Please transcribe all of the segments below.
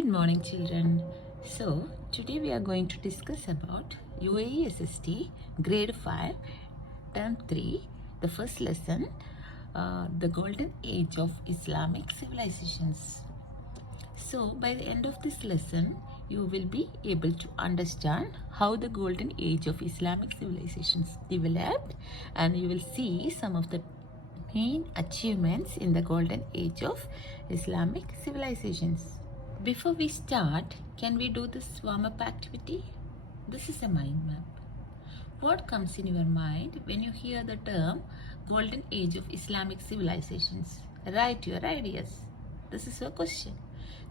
Good morning, children. So, today we are going to discuss about Uaesst Grade 5, Term 3, the first lesson, the Golden Age of Islamic Civilizations. So, by the end of this lesson, you will be able to understand how the Golden Age of Islamic Civilizations developed, and you will see some of the main achievements in the Golden Age of Islamic Civilizations. Before we start, can we do this warm-up activity? This is a mind map. What comes in your mind when you hear the term Golden Age of Islamic Civilizations? Write your ideas. This is your question.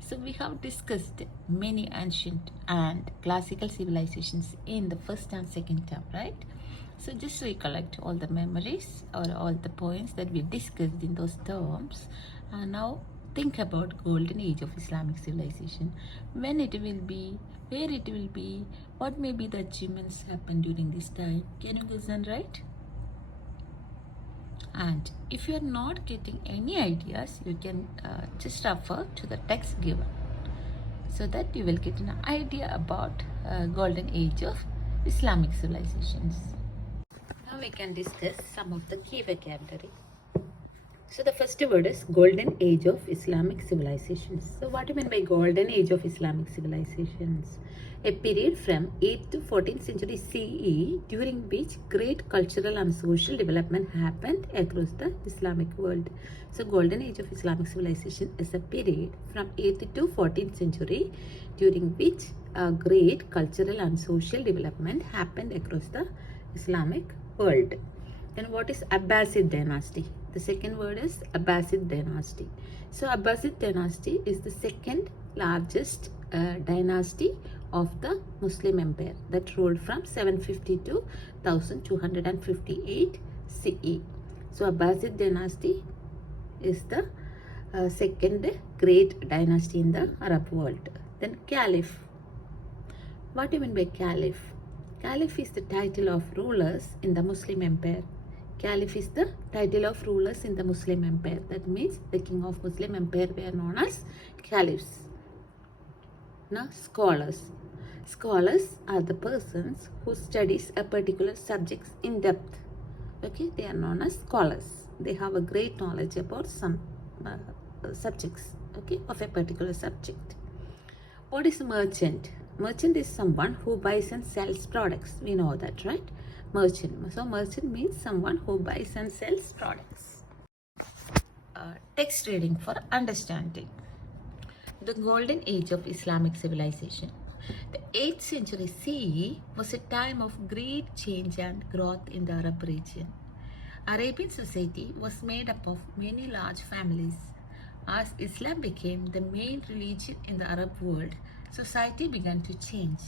So we have discussed many ancient and classical civilizations in the first and second term, right? So just recollect all the memories or all the points that we discussed in those terms, and now think about Golden Age of Islamic civilization, when it will be, where it will be, what may be the achievements happen during this time. Can you listen, right? And if you are not getting any ideas, you can just refer to the text given, so that you will get an idea about Golden Age of Islamic civilizations. Now we can discuss some of the key vocabulary. So the first word is Golden Age of Islamic Civilizations. So what do you mean by Golden Age of Islamic Civilizations? A period from 8th to 14th century CE, during which great cultural and social development happened across the Islamic world. So Golden Age of Islamic Civilization is a period from 8th to 14th century, during which great cultural and social development happened across the Islamic world. Then what is Abbasid dynasty? The second word is Abbasid dynasty. So Abbasid dynasty is the second largest dynasty of the Muslim empire that ruled from 750 to 1258 CE. So Abbasid dynasty is the second great dynasty in the Arab world. Then Caliph. What do you mean by Caliph? Caliph is the title of rulers in the Muslim empire. Caliph is the title of rulers in the Muslim empire. That means the king of Muslim empire were known as caliphs. Now, scholars. Scholars are the persons who studies a particular subject in depth. Okay, they are known as scholars. They have a great knowledge about some subjects, okay, of a particular subject. What is merchant? Merchant is someone who buys and sells products. We know that, right? Merchant. So merchant means someone who buys and sells products. Text reading for understanding. The Golden Age of Islamic civilization. The 8th century CE was a time of great change and growth in the Arab region. Arabian society was made up of many large families. As Islam became the main religion in the Arab world, society began to change.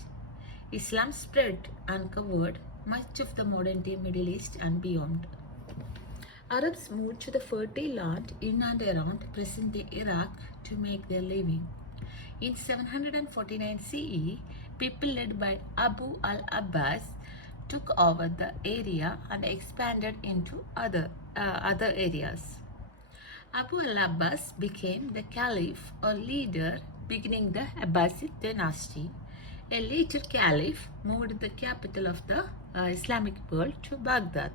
Islam spread and covered much of the modern-day Middle East and beyond. Arabs moved to the fertile land in and around present-day Iraq to make their living. In 749 CE, people led by Abu al-Abbas took over the area and expanded into other areas. Abu al-Abbas became the caliph or leader, beginning the Abbasid dynasty. A later caliph moved the capital of the Islamic world to Baghdad.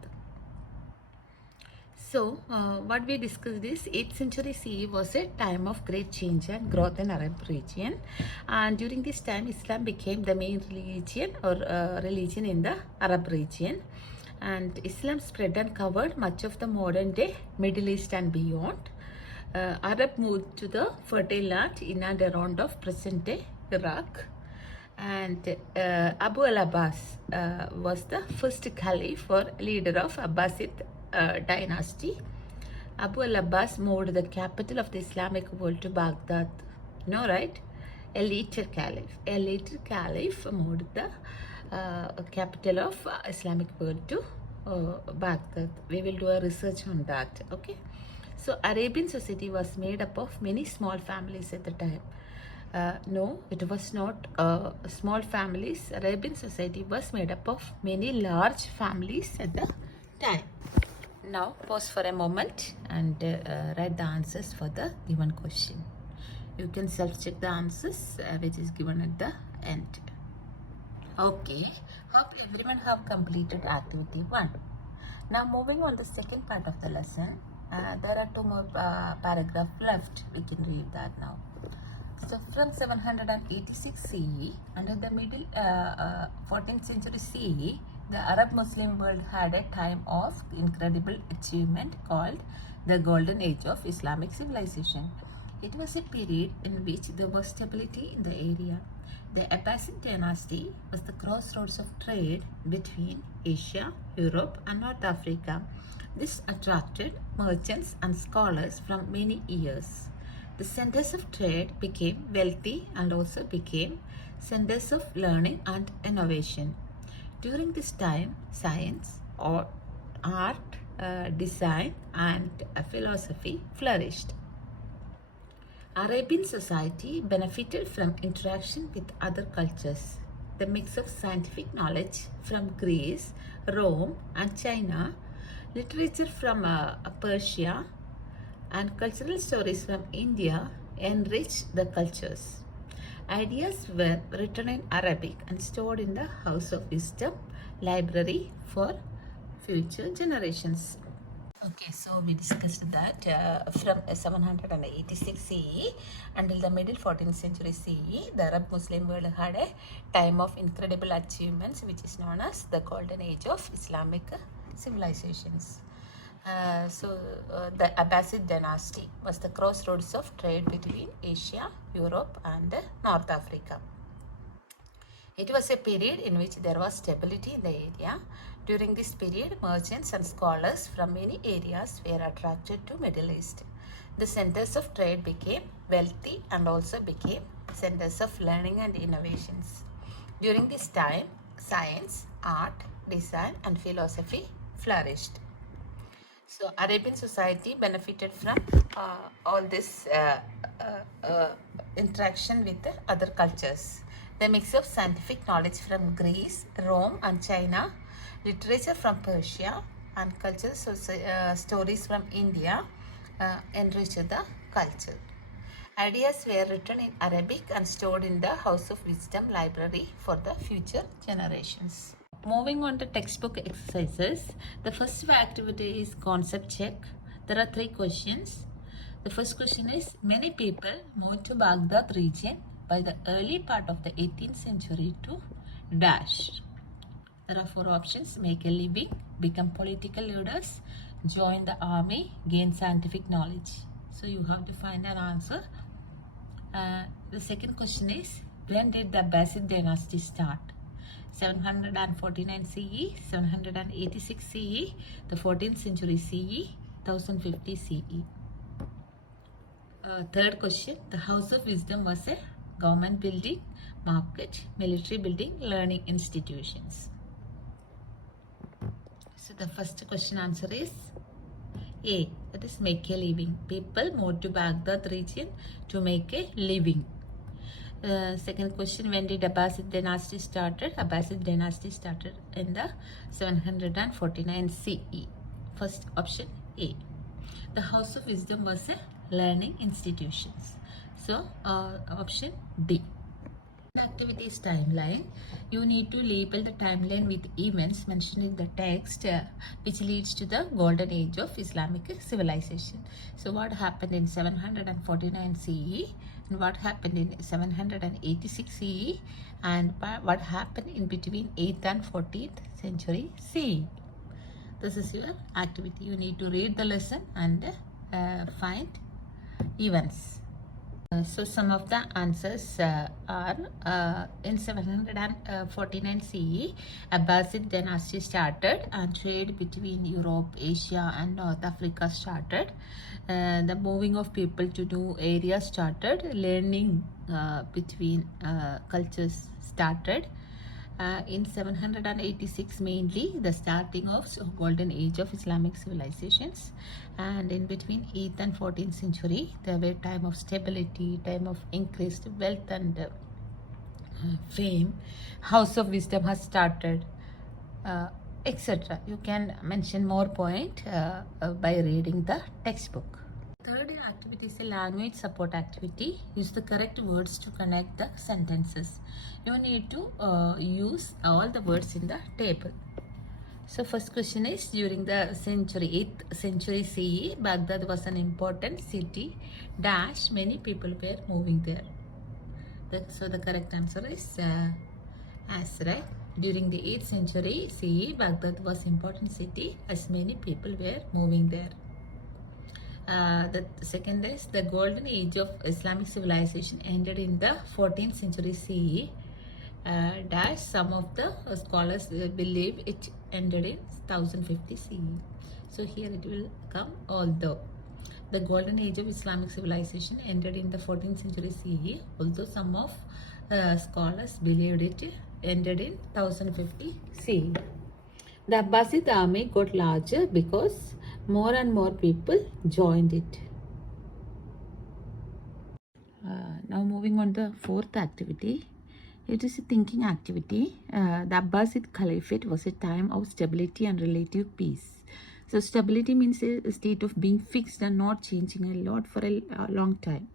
So, what we discussed is 8th century CE was a time of great change and growth in Arab region, and during this time Islam became the main religion or religion in the Arab region, and Islam spread and covered much of the modern day Middle East and beyond. Arab moved to the fertile land in and around of present day Iraq, and Abu al-Abbas was the first caliph or leader of Abbasid dynasty. Abu al-Abbas moved the capital of the Islamic world to Baghdad. No, right? A later caliph moved the capital of Islamic world to Baghdad. We will do a research on that. Okay. So Arabian society was made up of many small families at the time. No, it was not small families. Arabian society was made up of many large families at the time. Now pause for a moment and write the answers for the given question. You can self-check the answers which is given at the end. Okay, hope everyone have completed activity 1. Now moving on the second part of the lesson. There are 2 more paragraphs left. We can read that now. So from 786 CE, under the middle 14th century CE, the Arab Muslim world had a time of incredible achievement called the Golden Age of Islamic civilization. It was a period in which there was stability in the area. The Abbasid dynasty was the crossroads of trade between Asia, Europe, and North Africa. This attracted merchants and scholars from many years. The centers of trade became wealthy and also became centers of learning and innovation. During this time, science, art, design, and philosophy flourished. Arabian society benefited from interaction with other cultures. The mix of scientific knowledge from Greece, Rome, and China, literature from Persia, and cultural stories from India enriched the cultures. Ideas were written in Arabic and stored in the House of Wisdom library for future generations. Okay, so we discussed that from 786 CE until the middle 14th century CE, the Arab Muslim world had a time of incredible achievements which is known as the Golden Age of Islamic civilizations. The Abbasid dynasty was the crossroads of trade between Asia, Europe, and North Africa. It was a period in which there was stability in the area. During this period, merchants and scholars from many areas were attracted to Middle East. The centers of trade became wealthy and also became centers of learning and innovations. During this time, science, art, design, and philosophy flourished. So Arabian society benefited from all this interaction with the other cultures. The mix of scientific knowledge from Greece, Rome, and China, literature from Persia, and cultural stories from India enriched the culture. Ideas were written in Arabic and stored in the House of Wisdom library for the future generations. Moving on to textbook exercises, the first activity is concept check. There are 3 questions. The first question is, many people moved to Baghdad region by the early part of the 18th century to dash. There are 4 options: make a living, become political leaders, join the army, gain scientific knowledge. So you have to find an answer. The second question is, when did the Abbasid dynasty start? 749 CE, 786 CE, the 14th century CE, 1050 CE. Third question, the House of Wisdom was a government building, market, military building, learning institutions. So the first question answer is A, that is make a living. People moved to Baghdad region to make a living. Second question, when did Abbasid dynasty started? Abbasid dynasty started in the 749 CE. First option A. The House of Wisdom was a learning institutions. So option D. Activities timeline. You need to label the timeline with events mentioned in the text which leads to the golden age of Islamic civilization. So what happened in 749 CE and what happened in 786 CE and what happened in between 8th and 14th century CE. This is your activity. You need to read the lesson and find events. So some of the answers are in 749 CE, Abbasid dynasty started and trade between Europe, Asia and North Africa started. The moving of people to new areas started. Learning between cultures started. In 786 mainly the starting of golden age of Islamic civilizations, and in between 8th and 14th century there were time of stability, time of increased wealth and fame. House of Wisdom has started, etc. You can mention more point by reading the textbook. Third activity is a language support activity. Use the correct words to connect the sentences. You need to use all the words in the table. So first question is, during the 8th century CE, Baghdad was an important city. Dash, many people were moving there. So the correct answer is as right. During the 8th century CE, Baghdad was important city as many people were moving there. The second is, the golden age of Islamic civilization ended in the 14th century CE. Dash, some of the scholars believe it ended in 1050 CE. So here it will come, although the golden age of Islamic civilization ended in the 14th century CE, although some of scholars believed it ended in 1050 CE. The Abbasid army got larger because more and more people joined it. Now moving on to the fourth activity. It is a thinking activity. The Abbasid Caliphate was a time of stability and relative peace. So stability means a state of being fixed and not changing a lot for a long time.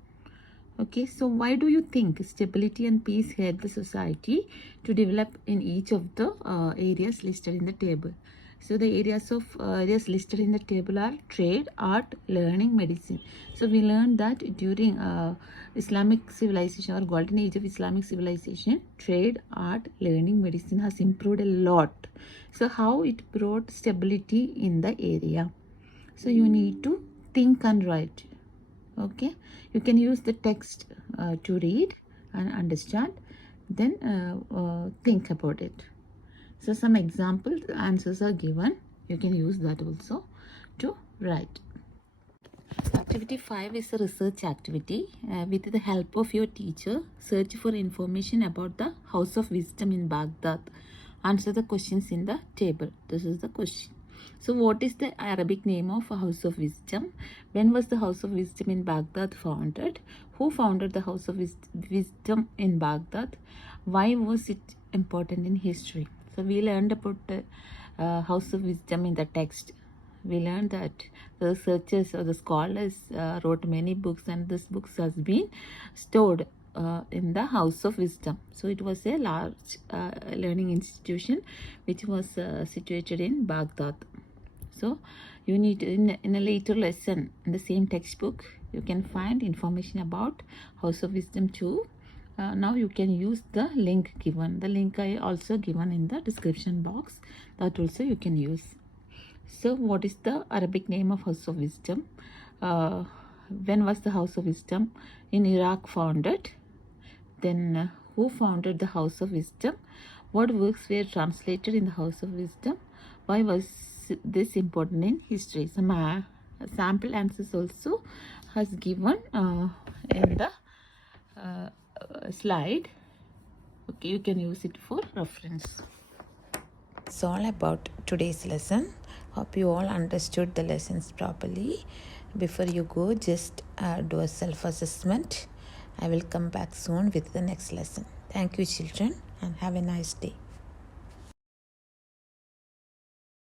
Okay, so why do you think stability and peace help the society to develop in each of the areas listed in the table? So the areas listed in the table are trade, art, learning, medicine. So we learned that during Islamic civilization or golden age of Islamic civilization, trade, art, learning, medicine has improved a lot. So how it brought stability in the area? So you need to think and write. Okay, you can use the text to read and understand, then think about it. So some example answers are given. You can use that also to write. Activity 5 is a research activity. With the help of your teacher, search for information about the House of Wisdom in Baghdad. Answer the questions in the table. This is the question. So what is the Arabic name of House of Wisdom? When was the House of Wisdom in Baghdad founded? Who founded the House of Wisdom in Baghdad? Why was it important in history? So we learned about the House of Wisdom in the text. We learned that the researchers or the scholars wrote many books, and this books has been stored in the House of Wisdom. So it was a large learning institution which was situated in Baghdad. So you need in a later lesson in the same textbook, you can find information about House of Wisdom too. Now you can use the link given. The link I also given in the description box. That also you can use. So what is the Arabic name of House of Wisdom? When was the House of Wisdom in Iraq founded? Then who founded the House of Wisdom? What works were translated in the House of Wisdom? Why was this important in history? Some sample answers also has given in the slide. Okay, you can use it for reference. It's all about today's lesson. Hope you all understood the lessons properly. Before you go, just do a self-assessment. I will come back soon with the next lesson. Thank you, children, and have a nice day.